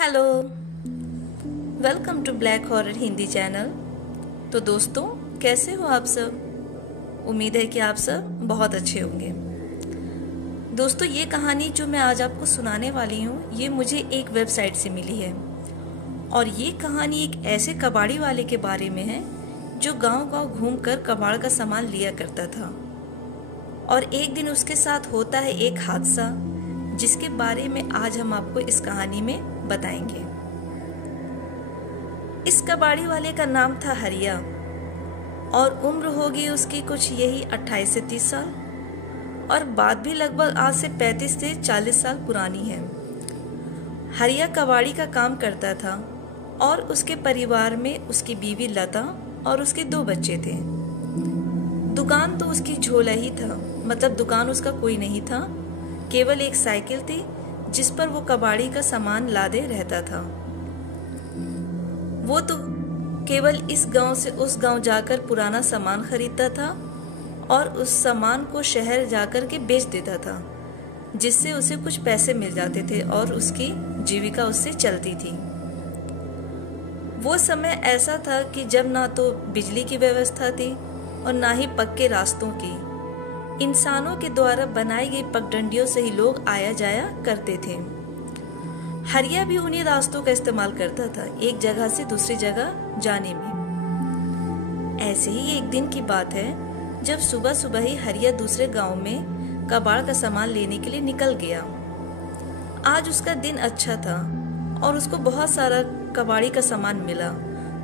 Hello, welcome to black horror Hindi channel. तो दोस्तों, कैसे हो आप सब? उम्मीद है कि आप सब बहुत अच्छे होंगे। दोस्तों, ये कहानी जो मैं आज आपको सुनाने वाली हूँ, ये मुझे एक वेबसाइट से मिली है। और ये कहानी एक ऐसे कबाड़ी वाले के बारे में है जो गांव-गांव घूमकर कबाड़ का सामान लिया करता था। और एक दिन उसके साथ होता है एक हादसा, जिसके बारे में आज हम आपको इस कहानी में बताएंगे। इस कबाड़ी वाले का नाम था हरिया और उम्र होगी उसकी कुछ यही 28 से 30 साल, और बात भी लगभग आज से 35 से 40 साल पुरानी है। हरिया कबाड़ी का काम करता था और उसके परिवार में उसकी बीवी लता और उसके 2 बच्चे थे। दुकान तो उसकी झोला ही था, मतलब दुकान उसका कोई नहीं था, केवल एक साइकिल थी जिस पर वो कबाड़ी का सामान लादे रहता था। वो तो केवल इस गांव से उस गांव जाकर पुराना सामान खरीदता था और उस सामान को शहर जाकर के बेच देता था, जिससे उसे कुछ पैसे मिल जाते थे और उसकी जीविका उससे चलती थी। वो समय ऐसा था कि जब ना तो बिजली की व्यवस्था थी और ना ही पक्के रास्तों की। इंसानों के द्वारा बनाई गई पगडंडियों से ही लोग आया जाया करते थे। हरिया भी उन्हीं रास्तों का इस्तेमाल करता था एक जगह से दूसरी जगह जाने में। ऐसे ही एक दिन की बात है जब सुबह सुबह ही हरिया दूसरे गांव में कबाड़ का सामान लेने के लिए निकल गया। आज उसका दिन अच्छा था और उसको बहुत सारा कबाड़ी का सामान मिला,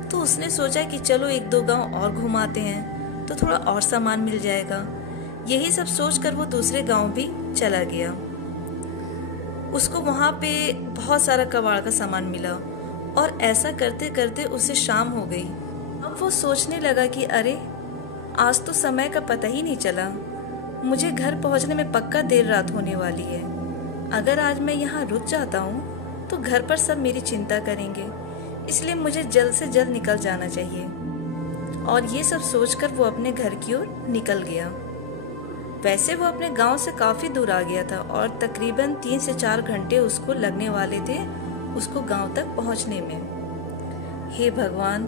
तो उसने सोचा कि चलो 1-2 गांव और घुमाते हैं तो थोड़ा और सामान मिल जाएगा। यही सब सोचकर वो दूसरे गांव भी चला गया। उसको वहां पे बहुत सारा कबाड़ का सामान मिला और ऐसा करते करते उसे शाम हो गई। अब वो सोचने लगा कि अरे, आज तो समय का पता ही नहीं चला, मुझे घर पहुंचने में पक्का देर रात होने वाली है। अगर आज मैं यहाँ रुक जाता हूँ तो घर पर सब मेरी चिंता करेंगे, इसलिए मुझे जल्द से जल्द निकल जाना चाहिए। और ये सब सोचकर वो अपने घर की ओर निकल गया। वैसे वो अपने गांव से काफी दूर आ गया था और तकरीबन 3 से 4 घंटे उसको लगने वाले थे उसको गांव तक पहुंचने में। हे भगवान,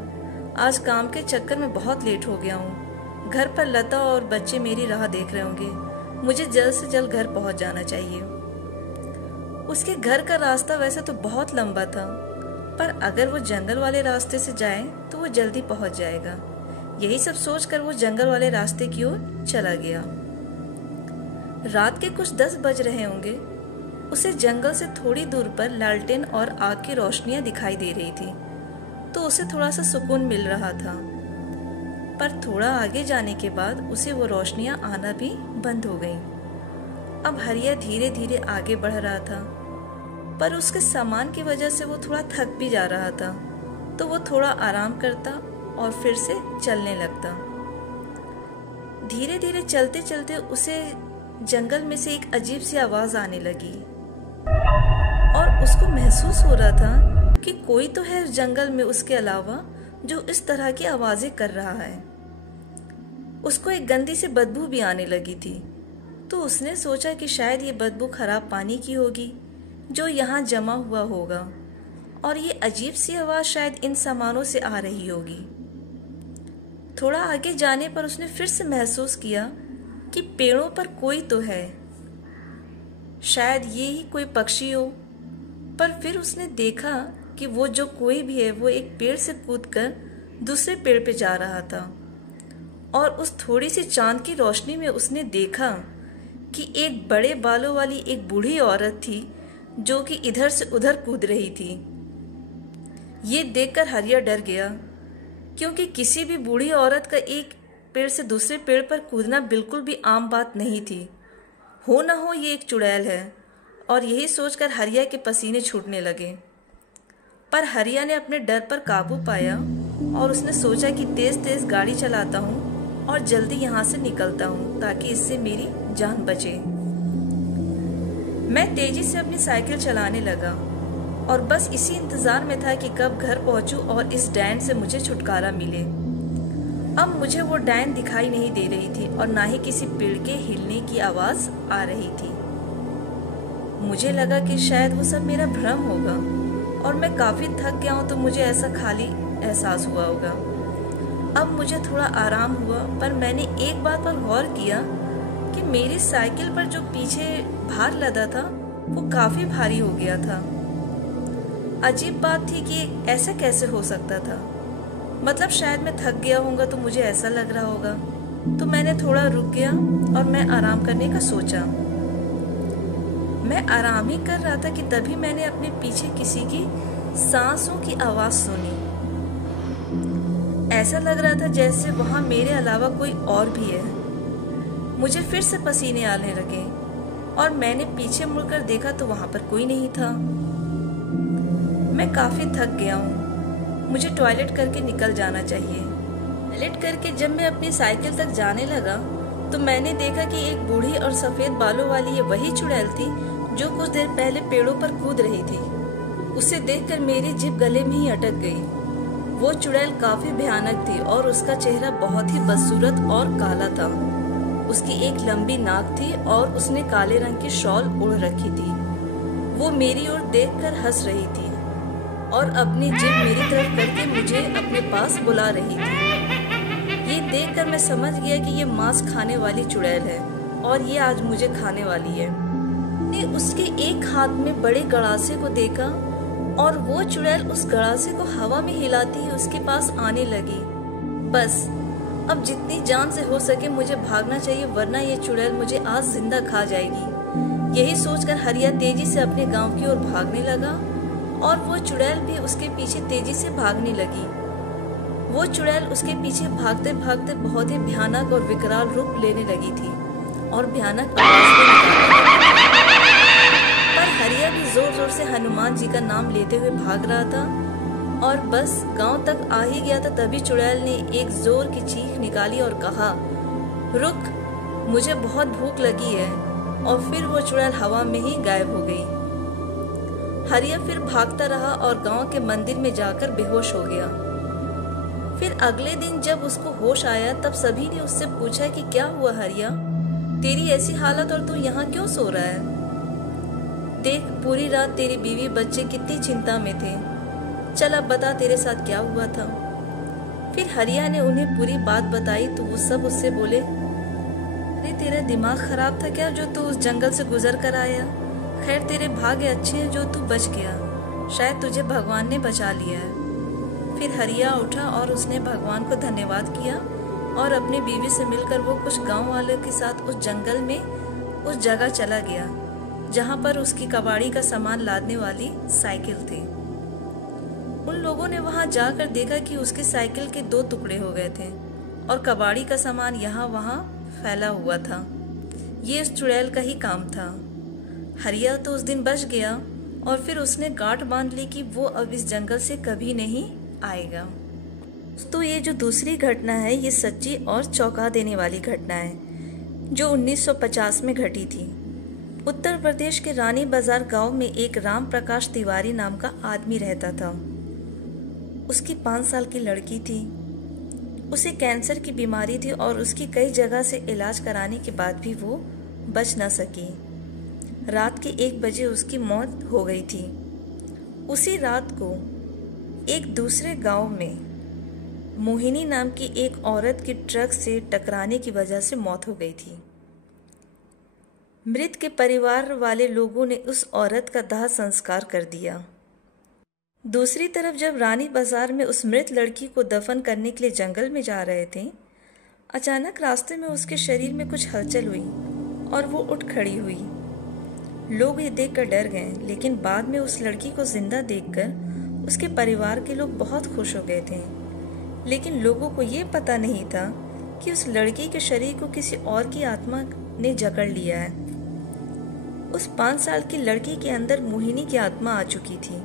आज काम के चक्कर में बहुत लेट हो गया हूँ। घर पर लता और बच्चे मेरी राह देख रहे होंगे। मुझे जल्द से जल्द घर पहुंच जाना चाहिए। उसके घर का रास्ता वैसे तो बहुत लंबा था, पर अगर वो जंगल वाले रास्ते से जाए तो वो जल्दी पहुंच जाएगा। यही सब सोचकर वो जंगल वाले रास्ते की ओर चला गया। रात के कुछ 10 बज रहे होंगे। उसे जंगल से थोड़ी दूर पर लालटेन और आग की रोशनियां दिखाई दे रही थी, तो उसे थोड़ा सा सुकून मिल रहा था। पर थोड़ा आगे जाने के बाद उसे वो रोशनियां आना भी बंद हो गईं। अब हरिया धीरे धीरे आगे बढ़ रहा था, पर उसके सामान की वजह से वो थोड़ा थक भी जा रहा था, तो वो थोड़ा आराम करता और फिर से चलने लगता। धीरे धीरे चलते चलते उसे जंगल में से एक अजीब सी आवाज आने लगी और उसको महसूस हो रहा था कि कोई तो है उस जंगल में उसके अलावा जो इस तरह की आवाजें कर रहा है। उसको एक गंदी सी बदबू भी आने लगी थी, तो उसने सोचा कि शायद ये बदबू खराब पानी की होगी जो यहाँ जमा हुआ होगा, और ये अजीब सी आवाज शायद इन सामानों से आ रही होगी। थोड़ा आगे जाने पर उसने फिर से महसूस किया कि पेड़ों पर कोई तो है, शायद ये ही कोई पक्षी हो। पर फिर उसने देखा कि वो जो कोई भी है वो एक पेड़ से कूदकर दूसरे पेड़ पे जा रहा था, और उस थोड़ी सी चांद की रोशनी में उसने देखा कि एक बड़े बालों वाली एक बूढ़ी औरत थी जो कि इधर से उधर कूद रही थी। ये देखकर हरिया डर गया, क्योंकि किसी भी बूढ़ी औरत का एक पेड़ से दूसरे पेड़ पर कूदना बिल्कुल भी आम बात नहीं थी। हो ना हो ये एक चुड़ैल है, और यही सोचकर हरिया के पसीने छूटने लगे। पर हरिया ने अपने डर पर काबू पाया और उसने सोचा कि तेज तेज गाड़ी चलाता हूँ और जल्दी यहाँ से निकलता हूँ ताकि इससे मेरी जान बचे। मैं तेजी से अपनी साइकिल चलाने लगा और बस इसी इंतजार में था कि कब घर पहुंचूं और इस डैन से मुझे छुटकारा मिले। अब मुझे वो डायन दिखाई नहीं दे रही थी और ना ही किसी पेड़ के हिलने की आवाज आ रही थी। मुझे लगा कि शायद वो सब मेरा भ्रम होगा, और मैं काफ़ी थक गया हूँ, तो मुझे ऐसा खाली एहसास हुआ होगा। अब मुझे थोड़ा आराम हुआ, पर मैंने एक बात पर गौर किया कि मेरी साइकिल पर जो पीछे भार लदा था वो काफ़ी भारी हो गया था। अजीब बात थी कि ऐसा कैसे हो सकता था। मतलब शायद मैं थक गया होऊंगा तो मुझे ऐसा लग रहा होगा। तो मैंने थोड़ा रुक गया और मैं आराम करने का सोचा। मैं आराम ही कर रहा था कि तभी मैंने अपने पीछे किसी की सांसों की आवाज़ सुनी। ऐसा लग रहा था जैसे वहाँ मेरे अलावा कोई और भी है। मुझे फिर से पसीने आने लगे और मैंने पीछे मुड़कर देखा तो वहाँ पर कोई नहीं था। मैं काफ़ी थक गया हूँ, मुझे टॉयलेट करके निकल जाना चाहिए। टॉयलेट करके जब मैं अपनी साइकिल तक जाने लगा तो मैंने देखा कि एक बूढ़ी और सफ़ेद बालों वाली ये वही चुड़ैल थी जो कुछ देर पहले पेड़ों पर कूद रही थी। उसे देखकर मेरी जीभ गले में ही अटक गई। वो चुड़ैल काफ़ी भयानक थी और उसका चेहरा बहुत ही बदसूरत और काला था। उसकी एक लंबी नाक थी और उसने काले रंग की शॉल ओढ़ रखी थी। वो मेरी ओर देखकर हंस रही थी और अपनी जीभ मेरी तरफ करके मुझे अपने पास बुला रही थी। ये देखकर मैं समझ गया कि ये मांस खाने वाली चुड़ैल है और ये आज मुझे खाने वाली है। मैंने उसके एक हाथ में बड़े गड़ासे को देखा और वो चुड़ैल उस गड़ासे को हवा में हिलाती ही उसके पास आने लगी। बस अब जितनी जान से हो सके मुझे भागना चाहिए, वरना ये चुड़ैल मुझे आज जिंदा खा जाएगी। यही सोचकर हरिया तेजी से अपने गांव की ओर भागने लगा और वो चुड़ैल भी उसके पीछे तेजी से भागने लगी। वो चुड़ैल उसके पीछे भागते भागते बहुत ही भयानक और विकराल रूप लेने लगी थी और भयानक आवाज भी निकालने लगी। पर हरिया भी जोर जोर से हनुमान जी का नाम लेते हुए भाग रहा था और बस गांव तक आ ही गया था तभी चुड़ैल ने एक जोर की चीख निकाली और कहा, रुक, मुझे बहुत भूख लगी है। और फिर वो चुड़ैल हवा में ही गायब हो गई। हरिया फिर भागता रहा और गांव के मंदिर में जाकर बेहोश हो गया। फिर अगले दिन जब उसको होश आया तब सभी ने उससे पूछा कि क्या हुआ हरिया, तेरी ऐसी हालत और तू यहाँ क्यों सो रहा है? देख, पूरी रात तेरी बीवी बच्चे कितनी चिंता में थे। चल अब बता तेरे साथ क्या हुआ था। फिर हरिया ने उन्हें पूरी बात बताई तो वो सब उससे बोले, अरे तेरा दिमाग खराब था क्या जो तू उस जंगल से गुजर कर आया? खैर तेरे भाग्य अच्छे हैं जो तू बच गया, शायद तुझे भगवान ने बचा लिया है। फिर हरिया उठा और उसने भगवान को धन्यवाद किया और अपनी बीवी से मिलकर वो कुछ गांव वालों के साथ उस जंगल में उस जगह चला गया जहां पर उसकी कबाड़ी का सामान लादने वाली साइकिल थी। उन लोगों ने वहां जाकर देखा कि उसकी साइकिल के 2 टुकड़े हो गए थे और कबाड़ी का सामान यहाँ वहां फैला हुआ था। ये उस चुड़ैल का ही काम था। हरिया तो उस दिन बच गया और फिर उसने गांठ बांध ली कि वो अब इस जंगल से कभी नहीं आएगा। तो ये जो दूसरी घटना है ये सच्ची और चौंका देने वाली घटना है जो 1950 में घटी थी। उत्तर प्रदेश के रानी बाजार गांव में एक राम प्रकाश तिवारी नाम का आदमी रहता था। उसकी 5 साल की लड़की थी। उसे कैंसर की बीमारी थी और उसकी कई जगह से इलाज कराने के बाद भी वो बच न सकी। रात के 1 बजे उसकी मौत हो गई थी। उसी रात को एक दूसरे गांव में मोहिनी नाम की एक औरत की ट्रक से टकराने की वजह से मौत हो गई थी। मृत के परिवार वाले लोगों ने उस औरत का दाह संस्कार कर दिया। दूसरी तरफ जब रानी बाजार में उस मृत लड़की को दफन करने के लिए जंगल में जा रहे थे, अचानक रास्ते में उसके शरीर में कुछ हलचल हुई और वो उठ खड़ी हुई। लोग ये देखकर डर गए, लेकिन बाद में उस लड़की को जिंदा देखकर उसके परिवार के लोग बहुत खुश हो गए थे। लेकिन लोगों को ये पता नहीं था कि उस लड़की के शरीर को किसी और की आत्मा ने जकड़ लिया है। उस 5 साल की लड़की के अंदर मोहिनी की आत्मा आ चुकी थी।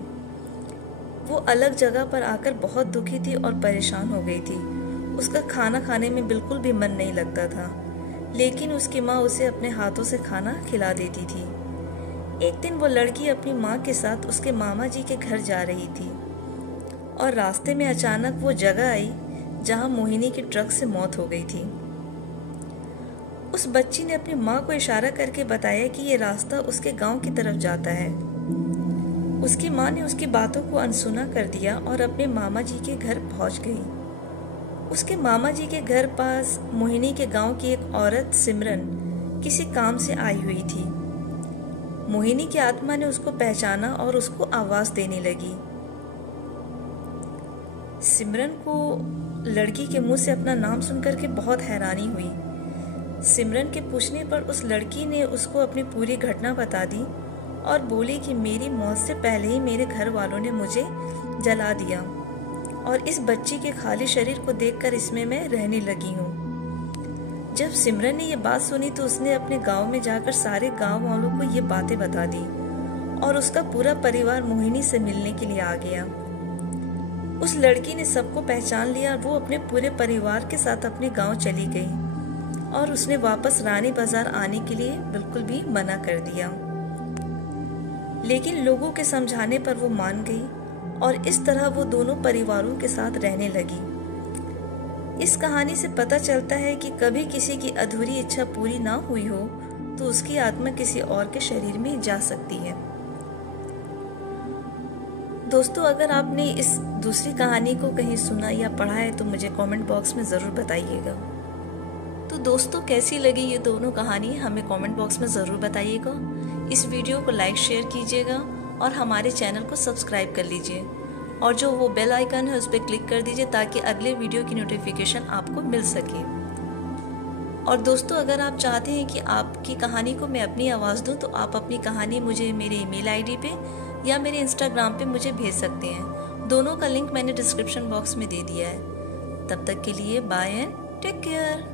वो अलग जगह पर आकर बहुत दुखी थी और परेशान हो गई थी। उसका खाना खाने में बिल्कुल भी मन नहीं लगता था, लेकिन उसकी माँ उसे अपने हाथों से खाना खिला देती थी। एक दिन वो लड़की अपनी माँ के साथ उसके मामा जी के घर जा रही थी और रास्ते में अचानक वो जगह आई जहाँ मोहिनी की ट्रक से मौत हो गई थी। उस बच्ची ने अपनी माँ को इशारा करके बताया कि ये रास्ता उसके गांव की तरफ जाता है। उसकी माँ ने उसकी बातों को अनसुना कर दिया और अपने मामा जी के घर पहुंच गई। उसके मामा जी के घर पास मोहिनी के गांव की एक औरत सिमरन किसी काम से आई हुई थी। मोहिनी की आत्मा ने उसको पहचाना और उसको आवाज देने लगी। सिमरन को लड़की के मुंह से अपना नाम सुनकर के बहुत हैरानी हुई। सिमरन के पूछने पर उस लड़की ने उसको अपनी पूरी घटना बता दी और बोली कि मेरी मौत से पहले ही मेरे घर वालों ने मुझे जला दिया और इस बच्ची के खाली शरीर को देखकर इसमें मैं रहने लगी हूँ। जब सिमरन ने ये बात सुनी तो उसने अपने गांव में जाकर सारे गांव वालों को ये बातें बता दी और उसका पूरा परिवार मोहिनी से मिलने के लिए आ गया। उस लड़की ने सबको पहचान लिया। वो अपने पूरे परिवार के साथ अपने गांव चली गई और उसने वापस रानी बाजार आने के लिए बिल्कुल भी मना कर दिया, लेकिन लोगों के समझाने पर वो मान गई और इस तरह वो दोनों परिवारों के साथ रहने लगी। इस कहानी से पता चलता है कि कभी किसी की अधूरी इच्छा पूरी ना हुई हो तो उसकी आत्मा किसी और के शरीर में जा सकती है। दोस्तों, अगर आपने इस दूसरी कहानी को कहीं सुना या पढ़ा है तो मुझे कमेंट बॉक्स में ज़रूर बताइएगा। तो दोस्तों, कैसी लगी ये दोनों कहानी हमें कमेंट बॉक्स में ज़रूर बताइएगा। इस वीडियो को लाइक शेयर कीजिएगा और हमारे चैनल को सब्सक्राइब कर लीजिए और जो वो बेल आइकन है उस पर क्लिक कर दीजिए ताकि अगले वीडियो की नोटिफिकेशन आपको मिल सके। और दोस्तों, अगर आप चाहते हैं कि आपकी कहानी को मैं अपनी आवाज़ दूं तो आप अपनी कहानी मुझे मेरे ईमेल आईडी पे या मेरे इंस्टाग्राम पे मुझे भेज सकते हैं। दोनों का लिंक मैंने डिस्क्रिप्शन बॉक्स में दे दिया है। तब तक के लिए बाय एंड टेक केयर।